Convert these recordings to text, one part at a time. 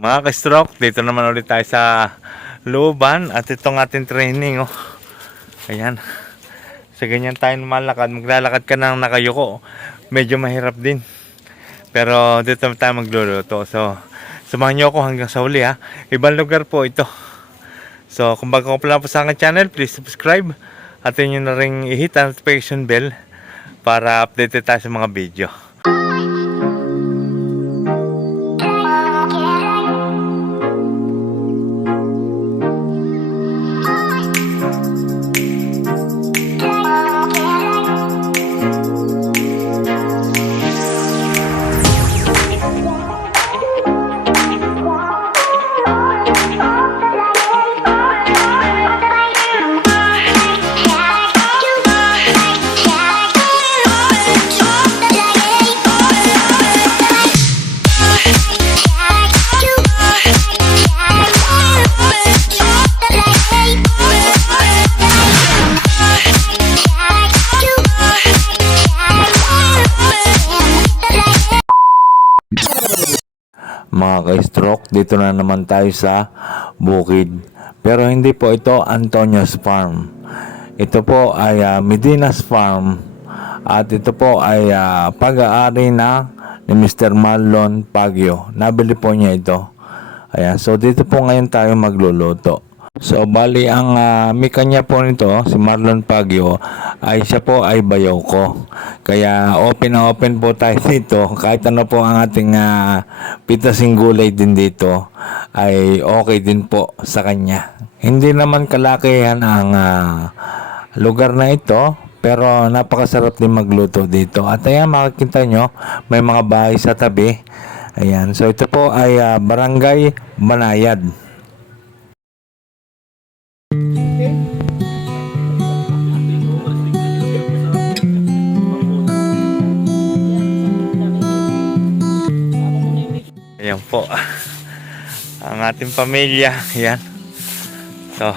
Mga ka-stroke, dito naman ulit tayo sa looban at itong ating training. Oh. Ayan. Sa ganyan tayo malakad. Maglalakad ka ng nakayuko. Medyo mahirap din. Pero dito tayo magluluto. So, samahan nyo ako hanggang sa huli ha. Ibang lugar po ito. So, kung bago ko pala po sa aking channel, please subscribe. At yun na rin i-hit ang notification bell para updated tayo sa mga video. Mga ka-stroke, dito na naman tayo sa bukid. Pero hindi po ito Antonio's Farm. Ito po ay Medina's Farm. At ito po ay pag-aari na ni Mr. Marlon Pagyo. Nabili po niya ito. Ayan, so dito po ngayon tayo magluluto. So bali ang mika niya po nito, si Marlon Pagyo, ay siya po ay bayaw ko. Kaya open na open po tayo dito. Kahit ano po ang ating pitasing gulay din dito, ay okay din po sa kanya. Hindi naman kalakihan ang lugar na ito, pero napakasarap din magluto dito. At ayan, makikita nyo, may mga bahay sa tabi. Ayan, so ito po ay Barangay Banayad. Ayan po ang ating pamilya. Ayan. So,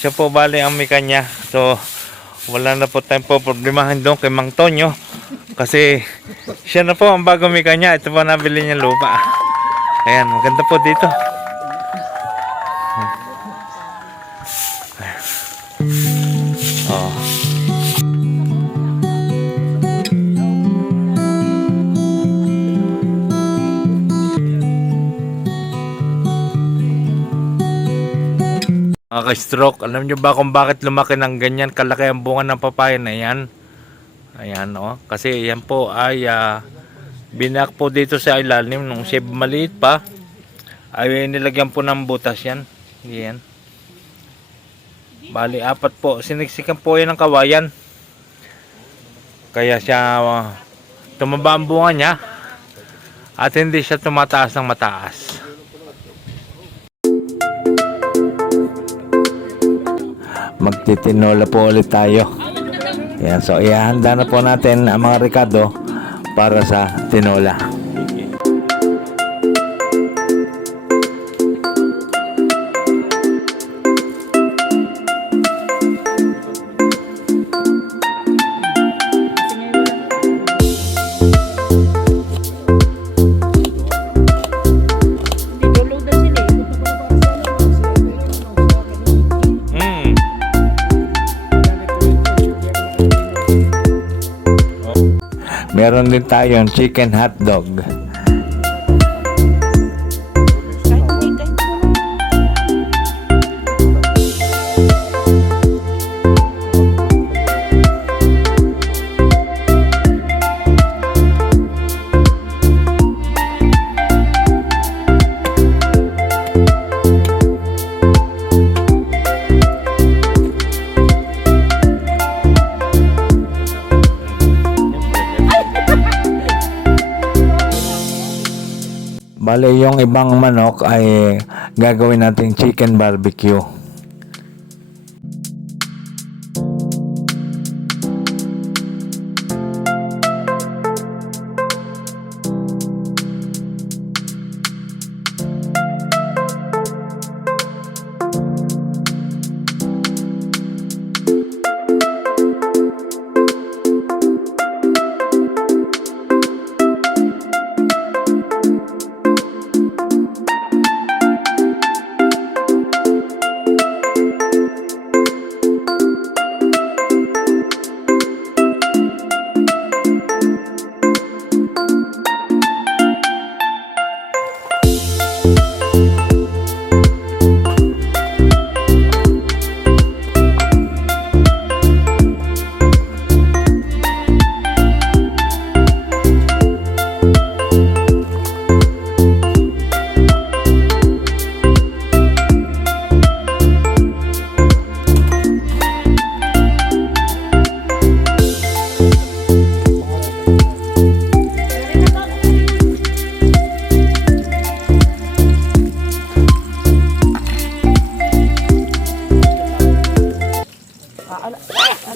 siya po bali ang mika niya. So, wala na po tayong po problemahan doon kay Mang Tonyo. Kasi siya na po ang bago mika niya. Ito po nabili niya lupa. Ayan, maganda po dito. Oh. Mga ka-stroke, alam nyo ba kung bakit lumaki ng ganyan kalaki ang bunga ng papaya na yan? Ayan o, kasi yan po ay binak po dito sa ilalim nung siya maliit pa ay nilagyan po ng butas yan. Yan. Bali apat po, siniksikan po yan ng kawayan. Kaya siya tumaba ang bunga niya at hindi siya tumataas ng mataas. Magtitinola po ulit tayo. Yan, so ihahanda na po natin ang mga rekado para sa tinola. Meron din tayong chicken hotdog. Bale, yung ibang manok ay gagawin natin chicken barbecue.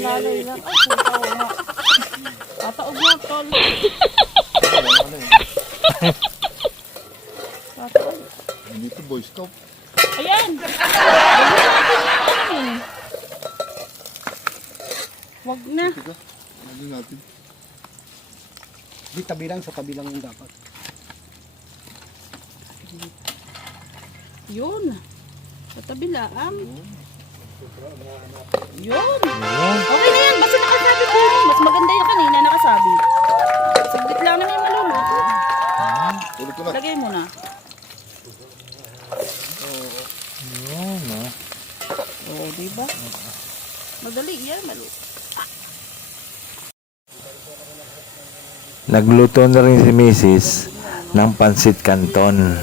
Alalay lang. Ay, puta ko nga. Tataog nga, tol. Tataog. Dito, Boy Scout. Ayan! Wag na. Teka, ano natin? Di tabi lang, sa tabi lang yung dapat. Yun. Sa tabilaan. Yun. Ayan. Okay na yan. Basta nakasabi ko. Mas maganda yung kanina nakasabi. Saglit lang naman yung maluluto. Tulog ko na. Lagay mo na. Ayan, oh. Oo, diba? Madali yan. Maluto. Nagluto na rin si Mrs. ng pansit canton.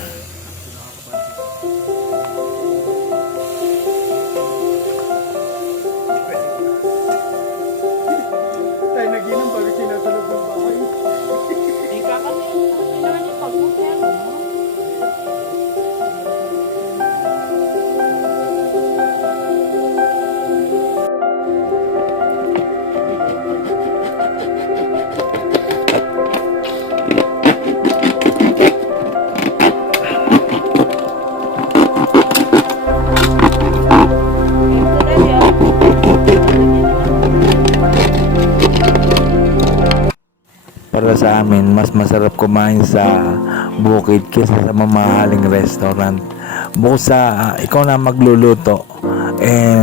Tayo nag-inom bago sinatulog ng bahay. Eh, kakasin. Kailangan yung pag-hotel. Para sa amin, mas masarap kumain sa bukid kaysa sa mamahaling restaurant. Bukod sa ikaw na magluluto,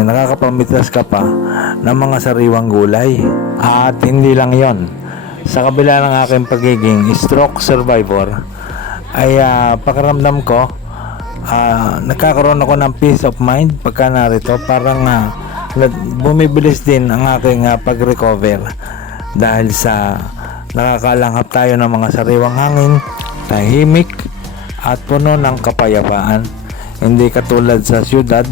nakakapamitas ka pa ng mga sariwang gulay. At hindi lang yon. Sa kabila ng aking pagiging stroke survivor, ay pakiramdam ko, nagkakaroon ako ng peace of mind pagka narito. Parang bumibilis din ang aking pag-recover dahil sa nakakalanghap tayo ng mga sariwang hangin, tahimik at puno ng kapayapaan. Hindi katulad sa syudad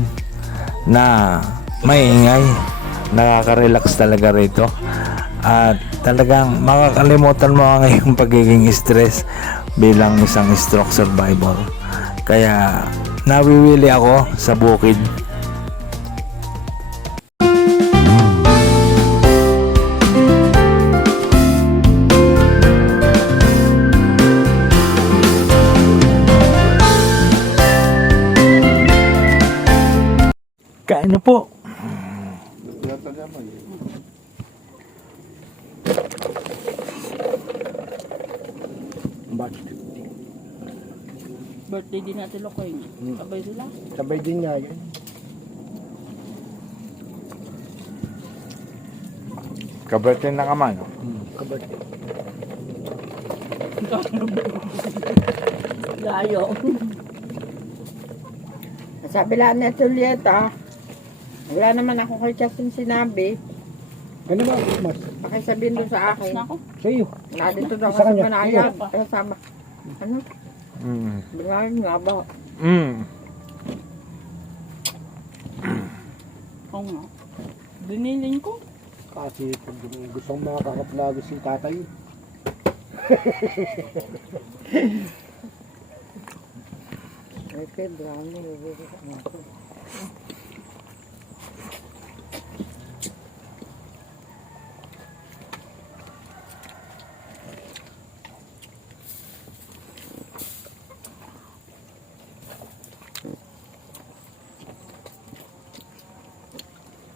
na maingay. Nakaka-relax talaga rito at talagang makakalimutan mo ang iyong pagiging stress bilang isang stroke survivor. Kaya nawiwili ako sa bukid. Kain na po. Tinataga mo eh. Batch Birthday din natin Lokoy. Sabay sila. sabay din niya yan. Kabertin na kaman. Kabate. Layo. Sabi lang na Julieta, wala naman ako kay Justin sinabi. Ano ba, mas? Pakisabihin doon sa akin. Na ako. Sa iyo. Na dito daw Sa ako sa kanya. Manayag. Kasama. Ano? Mm. Bingayon nga ba? Oo nga. Dinilin ko. Kasi pag gusto kong makakaplago si tatay. Ay, Pedro, ano?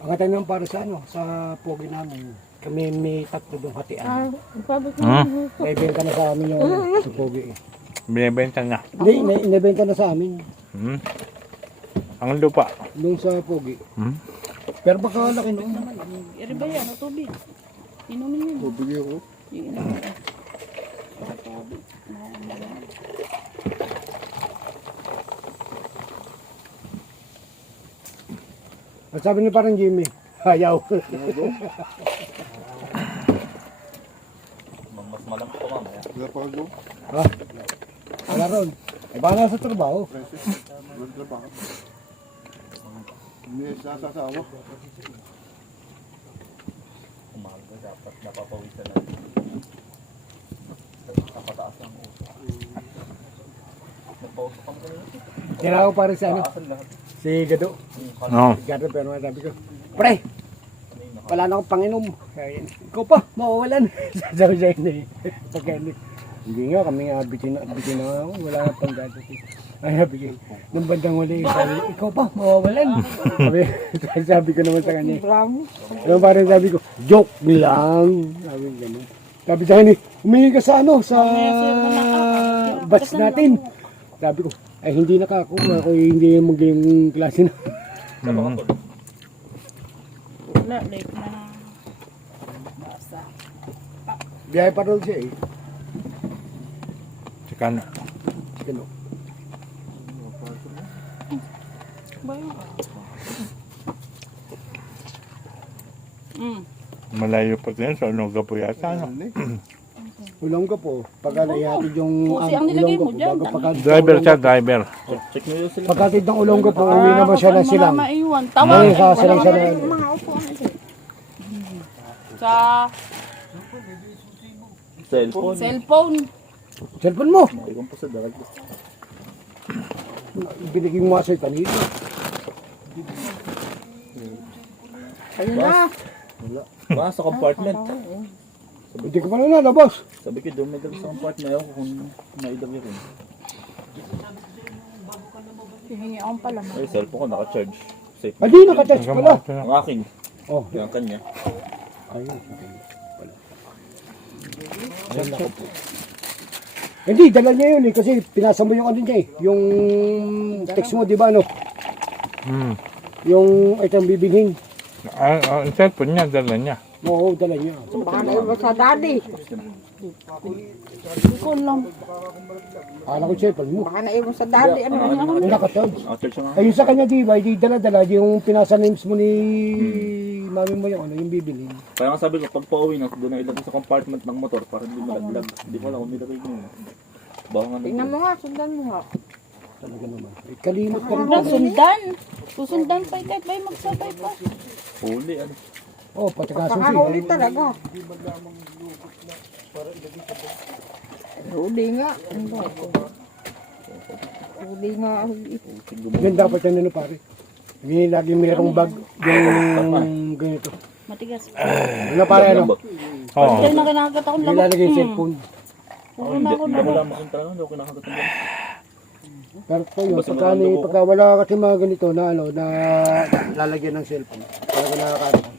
Ang atay naman para sa ano, sa pogi namin. Kami may tatlo doon hatian. Sabi ko, May benta na sa amin yung ano, sa pogi. Binibenta na. Hindi, inibenta na sa amin. Hmm? Ang lupa. Doon sa pogi. Hmm? Pero baka laki noon. Iri ba yan? O tubig? Inumin yun. Bubigyan ko. Yung inumin ko. Baka tubig. At sabi ni parang Jimmy, ayaw. Wala pa ako. Ha? Wala ron. Eh baka sa trabaho. Wala trabaho. Hindi sasasawa. Kailangan ko pa rin sa ano. Si Gado. No. Gado pero sabi ko, pre! wala na akong panginom. Kaya, ikaw pa, mawawalan. Sabi sa inyo eh. Pagka hindi nga, kami nga bitin na ako. Wala na pang dadating. Ay, sabi ko, nung bandang huli, sabi, ikaw pa, mawawalan. Sabi ko naman sa kanya. Alam parang sabi ko, joke lang. Sabi ko gano'n. Sabi sa kanya, humingi ka sa ano, sa batch natin. Sabi ko, ay hindi nakakuha ako, hindi yung maging klase na. Wala, like na. Basta. Biyahe pa rin siya eh. Tsaka na. Gano'n. Malayo pa din sa Olonga po yata. No? Ulong ko po, pagka naihatid yung Pusi ang nilagay mo dyan. Driver siya, driver. Pagkatid ng ulong ko, pag uwi naman siya ng silang. Maiwan. Ay, Tawag. sa silang siya na. Mga upuan siya. Sa cellphone. Cellphone mo. Ikaw pa sa dagat. Binigay mo nga sa'yo kanina. Ayun na. Wala. Sa compartment. Hindi ko pa na nalabas. Sabi ko, doon may dala sa compartment. Ayaw ko kung naidami rin. Hihingi akong pala. Ay, cellphone ko naka-charge. Safe. Hindi, nakatouch pala. Ang aking. Oh, Yung kanya. ayun. Hindi, dala niya yun eh. Kasi pinasa mo yung ano niya eh. Yung text mo, di ba ano? Yung itong bibingin. Ang cellphone niya, dala niya. Oo, dala niya. Baka naiwan sa daddy. Hindi ko alam. Akala ko cellphone mo. Baka naiwan sa daddy. Ano na ako? Yung nakatouch. Naka-charge nga. Ayun sa kanya, di ba? Hindi dala-dala. Yung pinasa names mo ni mami mo yung ano, yung bibili. Kaya nga sabi ko, pag pauwi na, doon na ilagay sa compartment ng motor para hindi malaglag. Hindi ko alam kung nilagay ko yun. Baka nga Tingnan mo nga, sundan mo nga. Talaga naman. Eh, kalimot ka rin. Wala, sundan. Susundan pa kahit ba'y magsabay pa. huli. Ano. Oh, pataka Baka susi. huli talaga. Huli nga. Ano ba ito? Huli nga. Yan dapat yan ano pare. Hindi lagi mayroong bag yung ganito. Matigas. Ano pare ano? Oo. Kaya na kinagat akong lamok. Nilalagay yung cellphone. Puro na ako Hindi na. wala makong talaga. Hindi ako kinakagat ng ganun. Pero po yun, pagka wala kasi mga ganito na ano, na lalagyan ng cellphone. Para wala ka